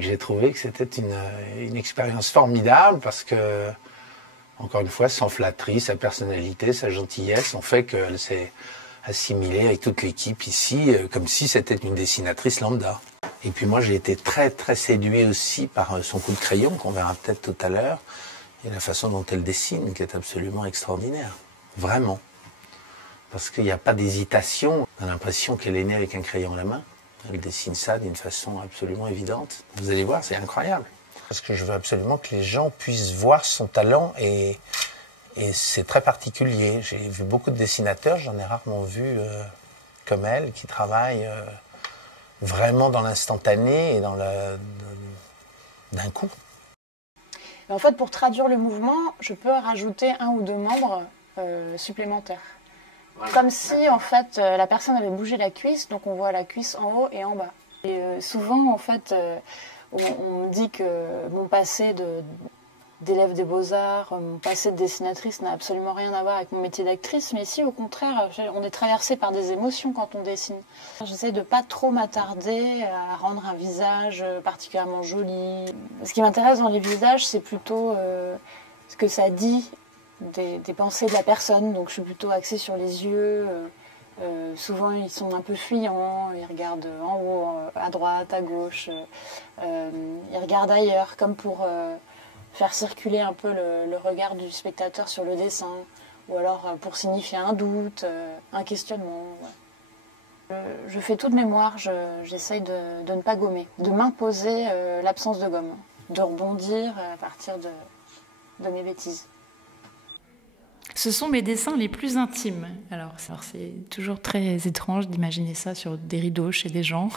J'ai trouvé que c'était une expérience formidable parce que, encore une fois, son flatterie, sa personnalité, sa gentillesse ont fait qu'elle s'est assimilée avec toute l'équipe ici, comme si c'était une dessinatrice lambda. Et puis moi, j'ai été très très séduit aussi par son coup de crayon, qu'on verra peut-être tout à l'heure, et la façon dont elle dessine, qui est absolument extraordinaire. Vraiment. Parce qu'il n'y a pas d'hésitation. On a l'impression qu'elle est née avec un crayon à la main. Elle dessine ça d'une façon absolument évidente. Vous allez voir, c'est incroyable. Parce que je veux absolument que les gens puissent voir son talent et c'est très particulier. J'ai vu beaucoup de dessinateurs, j'en ai rarement vu comme elle, qui travaillent vraiment dans l'instantané et d'un coup. En fait, pour traduire le mouvement, je peux rajouter un ou deux membres supplémentaires. Comme si, en fait, la personne avait bougé la cuisse, donc on voit la cuisse en haut et en bas. Et souvent, en fait, on me dit que mon passé d'élève des beaux-arts, mon passé de dessinatrice n'a absolument rien à voir avec mon métier d'actrice, mais ici, au contraire, on est traversé par des émotions quand on dessine. J'essaie de pas trop m'attarder à rendre un visage particulièrement joli. Ce qui m'intéresse dans les visages, c'est plutôt ce que ça dit des pensées de la personne, donc je suis plutôt axée sur les yeux. Souvent ils sont un peu fuyants, ils regardent en haut, à droite, à gauche, ils regardent ailleurs, comme pour faire circuler un peu le regard du spectateur sur le dessin, ou alors pour signifier un doute, un questionnement. Ouais. Je fais tout de mémoire, j'essaye de ne pas gommer, de m'imposer l'absence de gomme, de rebondir à partir de mes bêtises. Ce sont mes dessins les plus intimes. Alors c'est toujours très étrange d'imaginer ça sur des rideaux chez des gens.